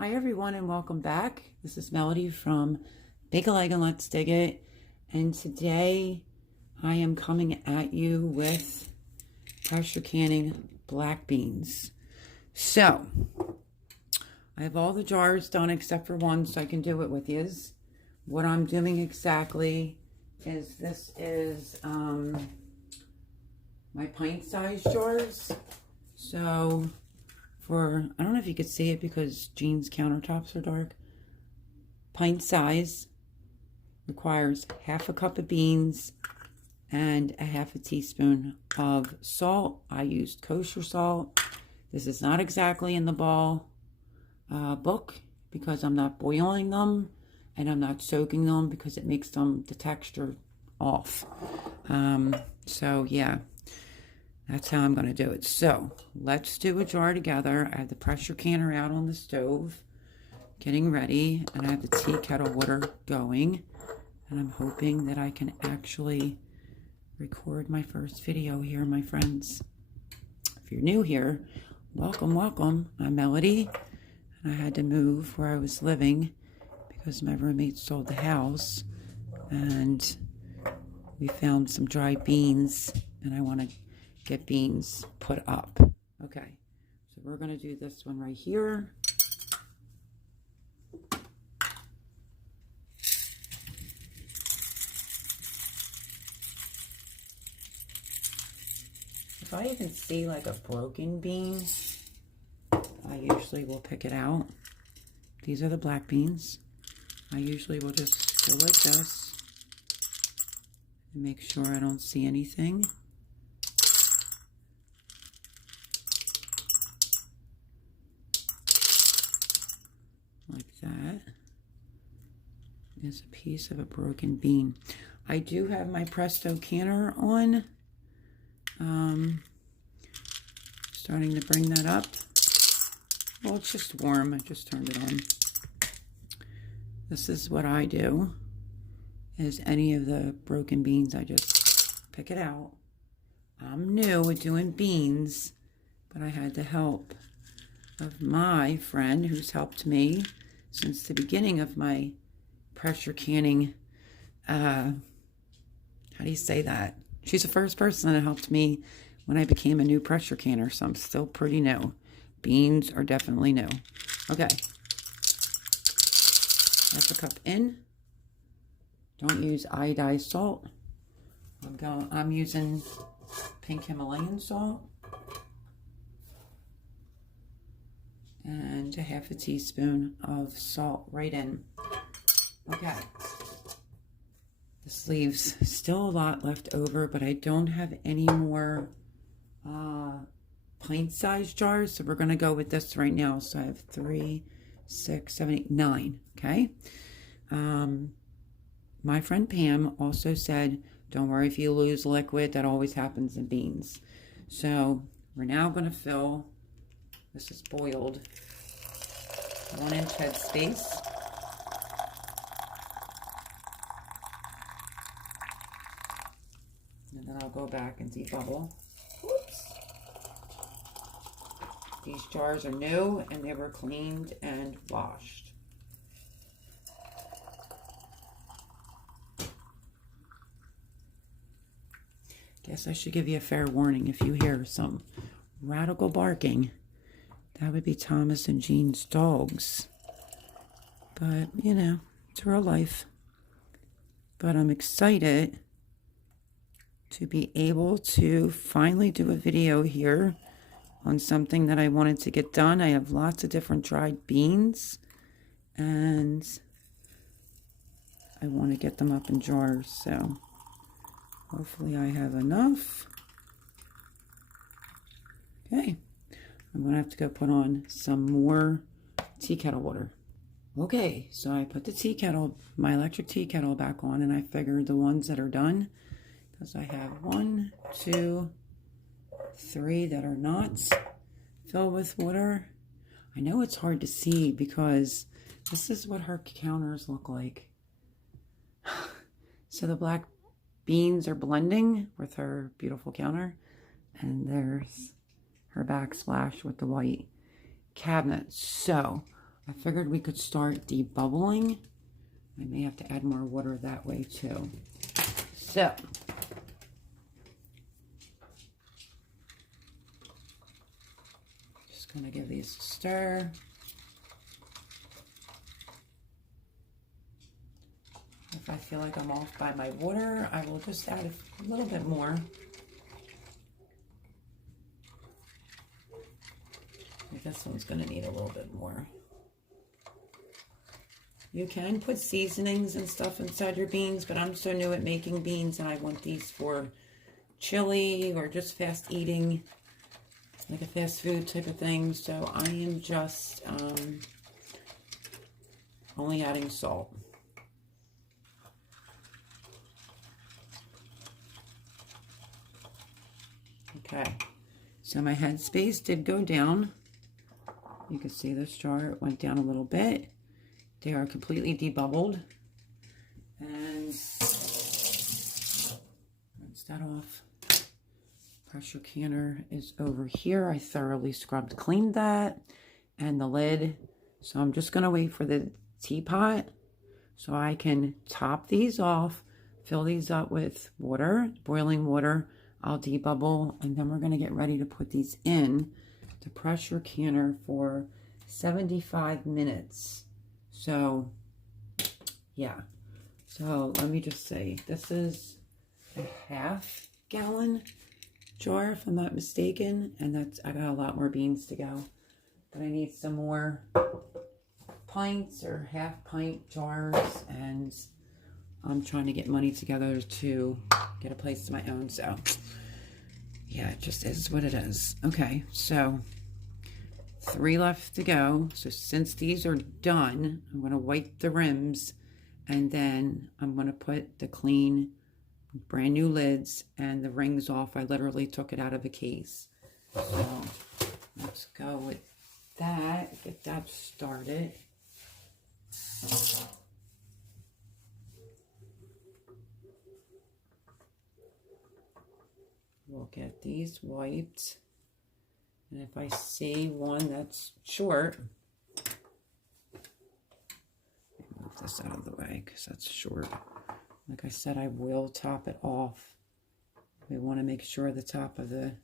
Hi everyone and welcome back. This is Melody from Big Leg and Let's Dig It. And today I am coming at you with pressure canning black beans. So I have all the jars done except for one, so I can do it with yous. What I'm doing exactly is this is my pint-sized jars. So I don't know if you could see it because Jean's countertops are dark. Pint size requires half a cup of beans and a half a teaspoon of salt. I used kosher salt. This is not exactly in the ball book because I'm not boiling them and I'm not soaking them because it makes them the texture off. So yeah. That's how I'm going to do it. So let's do a jar together. I have the pressure canner out on the stove, getting ready, and I have the tea kettle water going. And I'm hoping that I can actually record my first video here, my friends. If you're new here, welcome, welcome. I'm Melody, and I had to move where I was living because my roommate sold the house, and we found some dried beans, and I want to get beans put up. Okay, so we're going to do this one right here. If I even see like a broken bean, I usually will pick it out. These are the black beans. I usually will just go like this and make sure I don't see anything. Like that is a piece of a broken bean. I do have my Presto canner on. Starting to bring that up. Well, it's just warm. I just turned it on. This is what I do. Is any of the broken beans, I just pick it out. I'm new at doing beans, but I had the help of my friend who's helped me since the beginning of my pressure canning. How do you say that? She's the first person that helped me when I became a new pressure canner, so I'm still pretty new. Beans are definitely new. Okay. Half a cup in. Don't use iodized salt. I'm using pink Himalayan salt. And a half a teaspoon of salt right in. Okay. This leaves still a lot left over, but I don't have any more pint-sized jars, so we're going to go with this right now. So I have 3, 6, 7, 8, 9. Okay. My friend Pam also said, don't worry if you lose liquid. That always happens in beans. So we're now going to fill. This is boiled 1-inch head space. And then I'll go back and debubble. Whoops. These jars are new and they were cleaned and washed. Guess I should give you a fair warning if you hear some radical barking. That would be Thomas and Jean's dogs. But, you know, it's real life. But I'm excited to be able to finally do a video here on something that I wanted to get done. I have lots of different dried beans. And I want to get them up in jars. So hopefully I have enough. Okay. I'm going to have to go put on some more tea kettle water. Okay, so I put the tea kettle, my electric tea kettle back on, and I figured the ones that are done, because I have 1, 2, 3 that are not filled with water. I know it's hard to see because this is what her counters look like. So the black beans are blending with her beautiful counter, and there's her backsplash with the white cabinet. So I figured we could start debubbling. I may have to add more water that way too. So, just gonna give these a stir. If I feel like I'm off by my water, I will just add a little bit more. This one's going to need a little bit more. You can put seasonings and stuff inside your beans, but I'm so new at making beans and I want these for chili or just fast eating, like a fast food type of thing. So I am just only adding salt. Okay, so my headspace did go down. You can see this jar, it went down a little bit. They are completely debubbled. And rinse that off. Pressure canner is over here. I thoroughly scrubbed, cleaned that. And the lid. So I'm just gonna wait for the teapot so I can top these off, fill these up with water, boiling water. I'll debubble, and then we're gonna get ready to put these in the pressure canner for 75 minutes. So, yeah. So let me just say, this is a half-gallon jar, if I'm not mistaken, and I got a lot more beans to go. But I need some more pints or half-pint jars, and I'm trying to get money together to get a place of my own, so yeah, it just is what it is. Okay, so 3 left to go. So since these are done, I'm going to wipe the rims, and then I'm going to put the clean, brand new lids and the rings off. I literally took it out of a case. So let's go with that, get that started. We'll get these wiped. And if I see one that's short, move this out of the way because that's short. Like I said, I will top it off. We want to make sure the top of the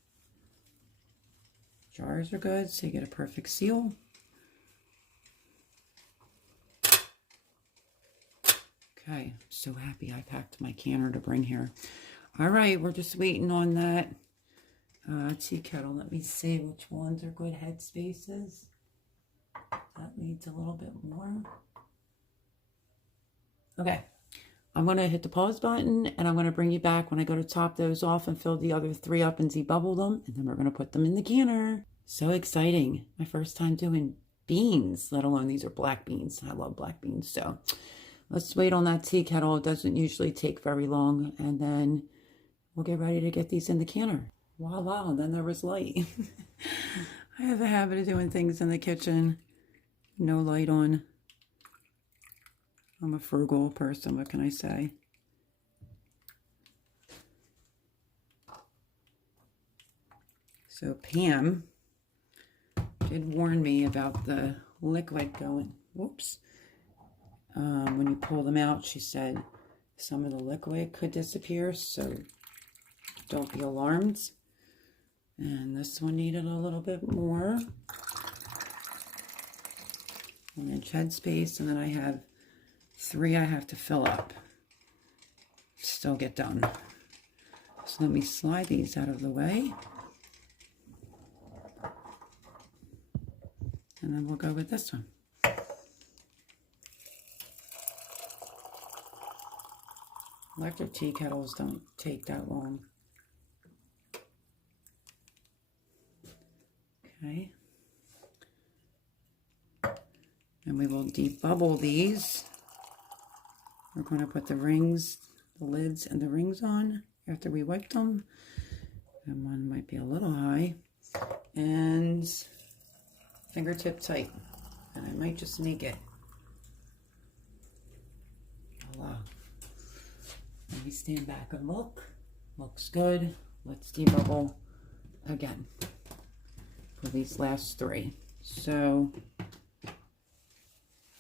jars are good so you get a perfect seal. Okay, so happy I packed my canner to bring here. All right, we're just waiting on that tea kettle. Let me see which ones are good head spaces. That needs a little bit more. Okay, I'm going to hit the pause button, and I'm going to bring you back when I go to top those off and fill the other 3 up and debubble them, and then we're going to put them in the canner. So exciting. My first time doing beans, let alone these are black beans. I love black beans, so let's wait on that tea kettle. It doesn't usually take very long, and then we'll get ready to get these in the canner. Voila, and then there was light. I have a habit of doing things in the kitchen. No light on. I'm a frugal person, what can I say? So Pam did warn me about the liquid going, whoops. When you pull them out, she said some of the liquid could disappear, so don't be alarmed. And this one needed a little bit more. 1 inch head space, and then I have 3 I have to fill up. Still get done. So let me slide these out of the way. And then we'll go with this one. Electric tea kettles don't take that long. Okay. And we will debubble these. We're going to put the rings, the lids and the rings on after we wipe them. And one might be a little high. And fingertip tight. And I might just sneak it. Voila. Let me stand back and look. Looks good. Let's debubble again for these last 3. So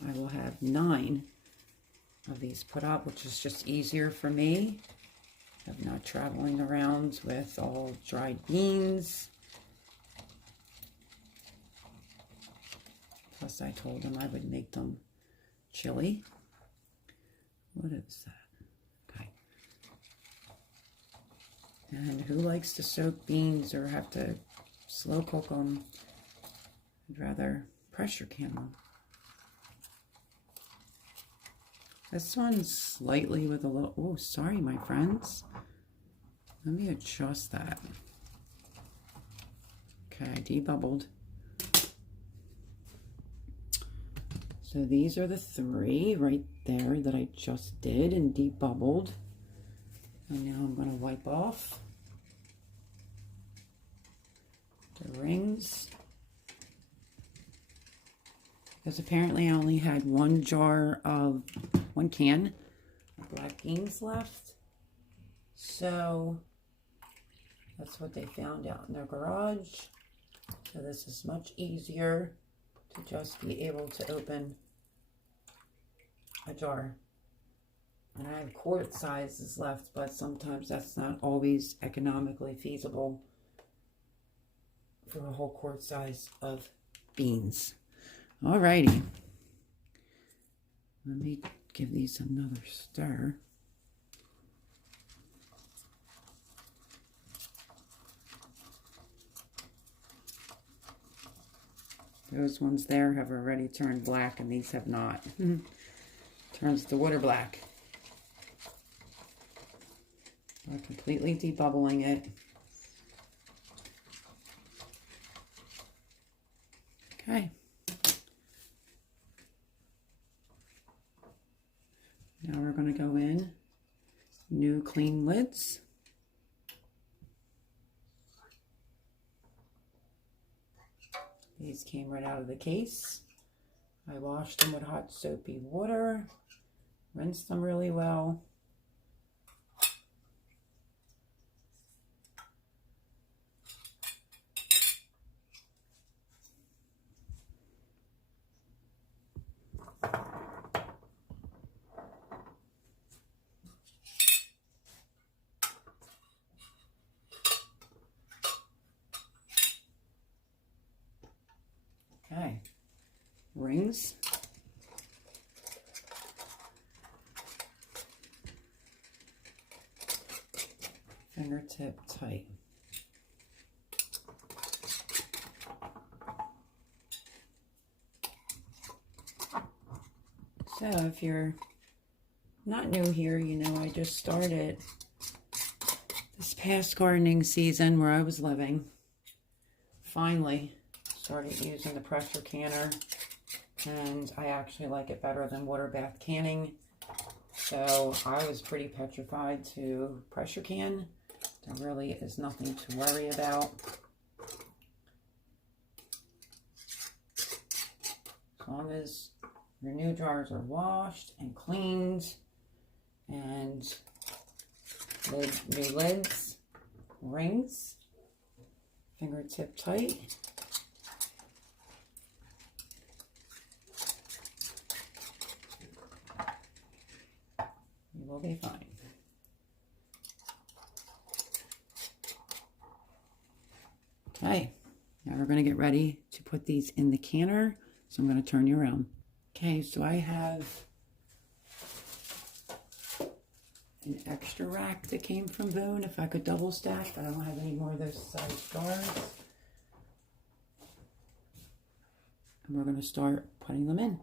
I will have 9 of these put up, which is just easier for me. I'm not traveling around with all dried beans. Plus I told them I would make them chili. What is that? Okay. And who likes to soak beans or have to slow cook them? I'd rather pressure can them. This one's slightly with a little, oh, sorry, my friends. Let me adjust that. Okay, I debubbled. So these are the 3 right there that I just did and debubbled. And now I'm going to wipe off the rings. Because apparently I only had 1 can of black beans left. So that's what they found out in their garage. So this is much easier to just be able to open a jar. And I have quart sizes left, but sometimes that's not always economically feasible for a whole quart size of beans. Alrighty. Let me give these another stir. Those ones there have already turned black and these have not. Turns the water black. We're completely debubbling it. Okay. Now we're going to go in new clean lids. These came right out of the case. I washed them with hot soapy water, rinsed them really well. Okay, rings. Fingertip tight. So if you're not new here, you know I just started this past gardening season where I was living. Finally started using the pressure canner, and I actually like it better than water bath canning. So I was pretty petrified to pressure can. There really is nothing to worry about. As long as your new jars are washed and cleaned and new lids, rings, fingertip tight. You will be fine. Okay, now we're going to get ready to put these in the canner. So I'm going to turn you around. Okay, so I have an extra rack that came from Boone. If I could double stack, but I don't have any more of those size jars. And we're going to start putting them in.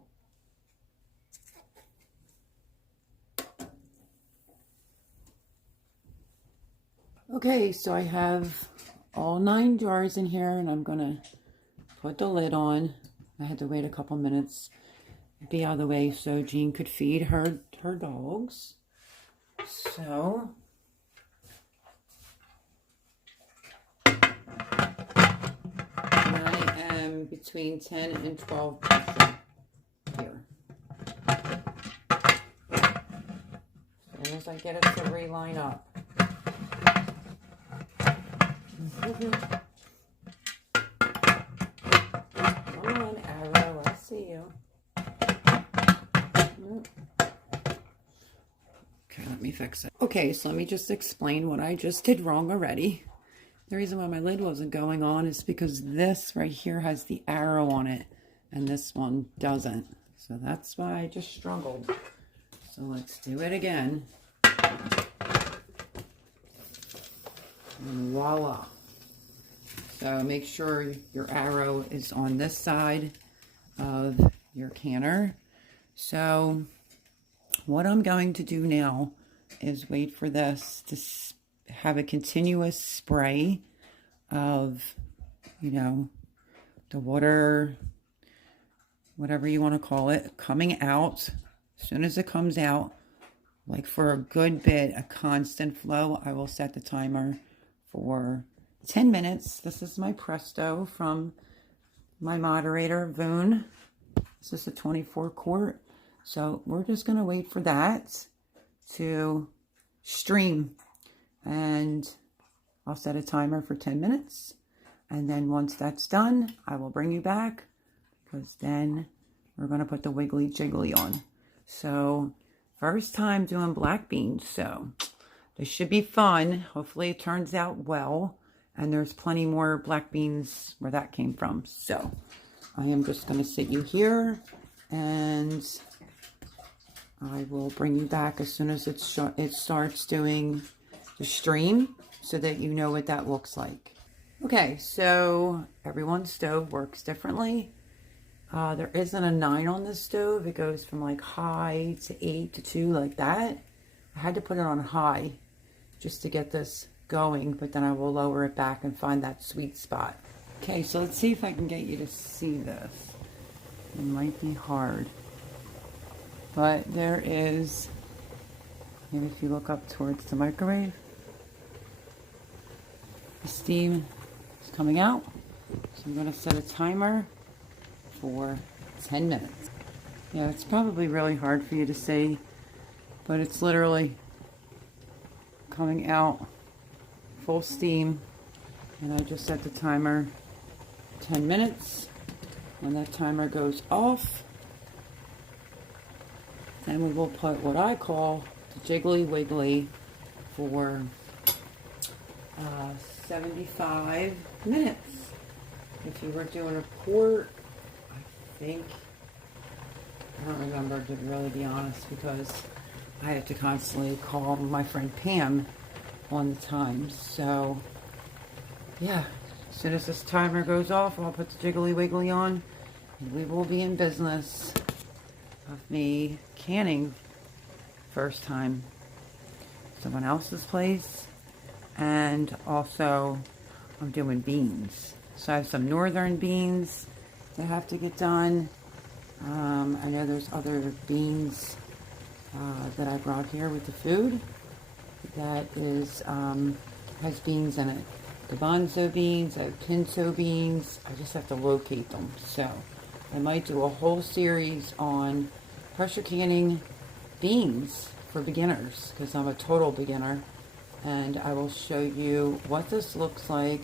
Okay, so I have all 9 jars in here, and I'm going to put the lid on. I had to wait a couple minutes, be out of the way so Jean could feed her dogs. So I am between 10 and 12 here. As soon as I get it to reline up. Come on, Arrow, I see you. Okay, let me fix it. Okay, so let me just explain what I just did wrong already. The reason why my lid wasn't going on is because this right here has the arrow on it and this one doesn't. So that's why I just struggled. So let's do it again. And voila. So make sure your arrow is on this side of your canner. So what I'm going to do now is wait for this to have a continuous spray of, you know, the water, whatever you want to call it, coming out. As soon as it comes out, like for a good bit, a constant flow, I will set the timer for 10 minutes. This is my Presto from my moderator, Voon. This is a 24 quart. So we're just going to wait for that to stream. And I'll set a timer for 10 minutes. And then once that's done, I will bring you back, because then we're going to put the Wiggly Jiggly on. So first time doing black beans. So this should be fun. Hopefully it turns out well. And there's plenty more black beans where that came from. So I am just going to sit you here, and I will bring you back as soon as it starts doing the stream, so that you know what that looks like. Okay, so everyone's stove works differently. There isn't a 9 on this stove. It goes from like high to 8 to 2 like that. I had to put it on high just to get this going, but then I will lower it back and find that sweet spot. Okay, so let's see if I can get you to see this. It might be hard, but there is, maybe if you look up towards the microwave, the steam is coming out. So I'm going to set a timer for 10 minutes. Yeah, it's probably really hard for you to see, but it's literally coming out full steam. And I just set the timer 10 minutes. When that timer goes off, then we will put what I call the Jiggly Wiggly for 75 minutes. If you were doing a quart, I don't remember, to really be honest, because I have to constantly call my friend Pam on the times. So yeah, as soon as this timer goes off, I'll put the Jiggly Wiggly on, and we will be in business of me canning first time someone else's place. And also I'm doing beans. So I have some northern beans that have to get done. I know there's other beans that I brought here with the food that is has beans in it. Garbanzo beans, I have pinto beans. I just have to locate them. So I might do a whole series on pressure canning beans for beginners, because I'm a total beginner. And I will show you what this looks like,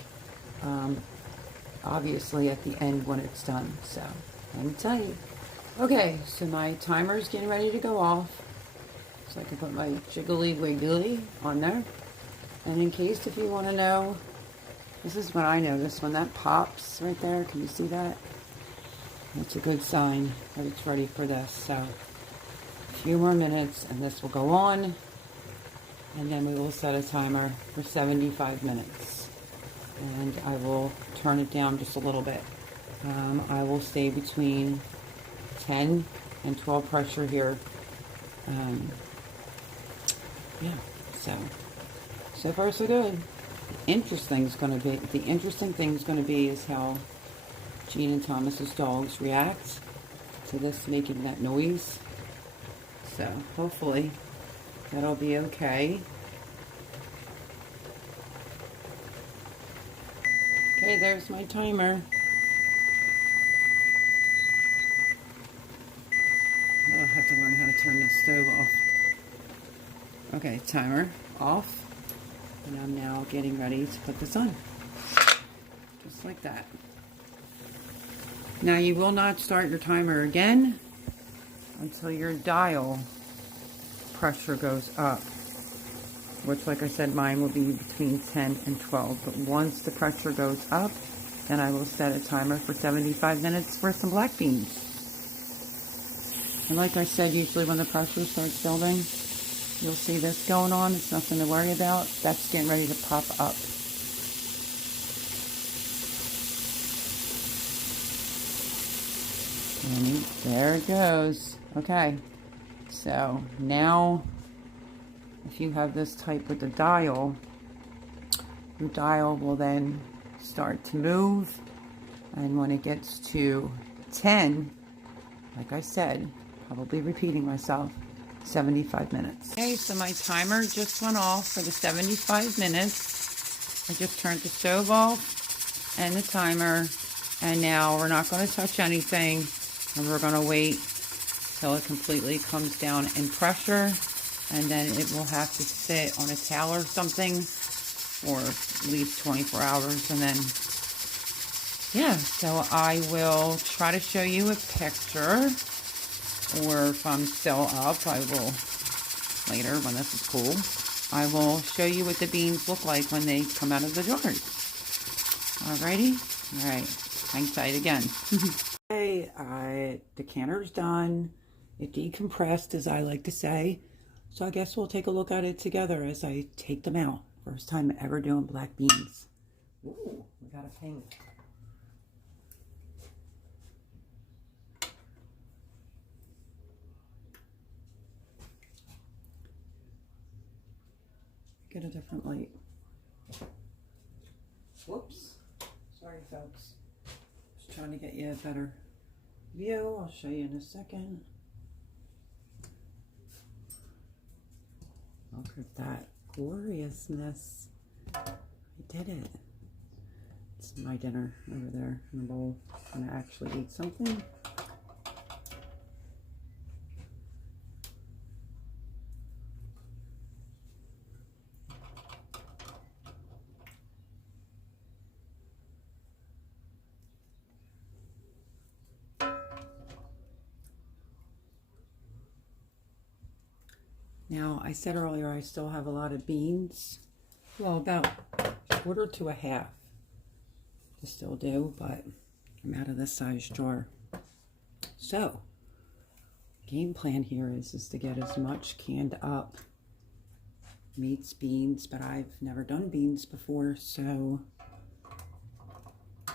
obviously at the end when it's done. So let me tell you. Okay, so my timer is getting ready to go off, so I can put my Jiggly Wiggly on there. And in case if you want to know, this is what I noticed when that pops right there. Can you see that? That's a good sign that it's ready for this. So a few more minutes and this will go on. And then we will set a timer for 75 minutes. And I will turn it down just a little bit. I will stay between 10 and 12 pressure here. Yeah, so far so good. The interesting thing is going to be is how Jean and Thomas's dogs react to this making that noise. So hopefully that'll be okay. Okay, there's my timer. I'll have to learn how to turn the stove off. Okay, timer off. And I'm now getting ready to put this on. Just like that. Now you will not start your timer again until your dial pressure goes up, which, like I said, mine will be between 10 and 12. But once the pressure goes up, then I will set a timer for 75 minutes for some black beans. And like I said, usually when the pressure starts building, you'll see this going on. It's nothing to worry about. That's getting ready to pop up. And there it goes. Okay, so now if you have this type with the dial, your dial will then start to move, and when it gets to 10, like I said, probably repeating myself, 75 minutes. Okay, so my timer just went off for the 75 minutes. I just turned the stove off and the timer, and now we're not going to touch anything, and we're going to wait till it completely comes down in pressure, and then it will have to sit on a towel or something for at least 24 hours, and then yeah, so I will try to show you a picture, or if I'm still up, I will later when this is cool, I will show you what the beans look like when they come out of the jars. Alrighty, alright, hang tight again. Okay, the canner's done. It decompressed, as I like to say. So I guess we'll take a look at it together as I take them out. First time ever doing black beans. Ooh, we got a ping. Get a different light. Whoops. Sorry, folks. Just trying to get you a better view. I'll show you in a second. Look at that gloriousness. I did it. It's my dinner over there in the bowl. I'm gonna actually eat something. Now, I said earlier I still have a lot of beans. Well, about a quarter to a half to still do, but I'm out of this size jar. So, game plan here is to get as much canned up meats, beans, but I've never done beans before, so I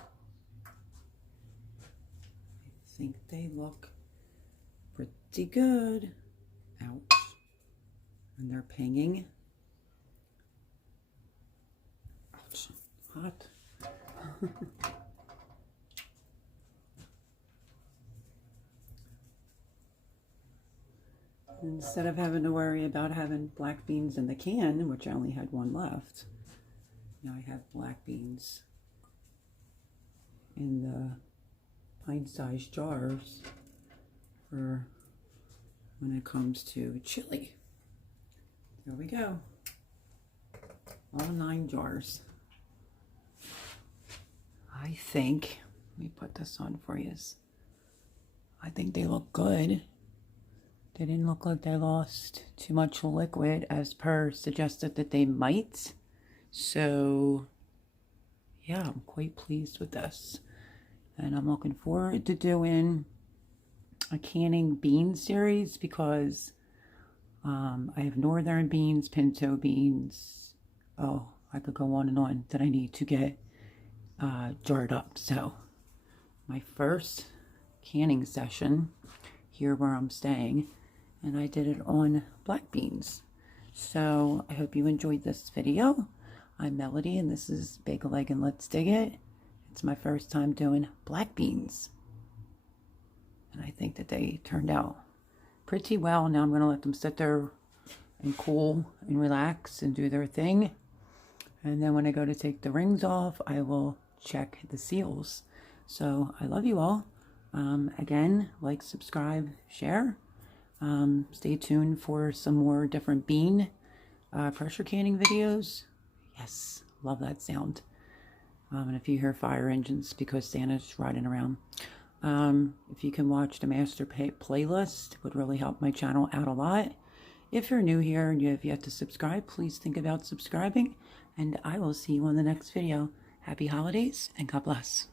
think they look pretty good. Ouch. And they're pinging. Ouch, hot. Instead of having to worry about having black beans in the can, which I only had one left, now I have black beans in the pint-sized jars for when it comes to chili. There we go. All 9 jars. I think, let me put this on for you. I think they look good. They didn't look like they lost too much liquid, as per suggested that they might. So, yeah, I'm quite pleased with this. And I'm looking forward to doing a canning bean series, because I have northern beans, pinto beans. Oh, I could go on and on that I need to get jarred up. So my first canning session here where I'm staying, and I did it on black beans. So I hope you enjoyed this video. I'm Melody, and this is Bake a Leg and Let's Dig It. It's my first time doing black beans, and I think that they turned out pretty well. Now I'm going to let them sit there and cool and relax and do their thing. And then when I go to take the rings off, I will check the seals. So I love you all. Again, like, subscribe, share. Stay tuned for some more different bean pressure canning videos. Yes, love that sound. And if you hear fire engines, because Santa's riding around. If you can watch the master playlist, would really help my channel out a lot. If you're new here and you have yet to subscribe, please think about subscribing, and I will see you on the next video. Happy holidays and God bless.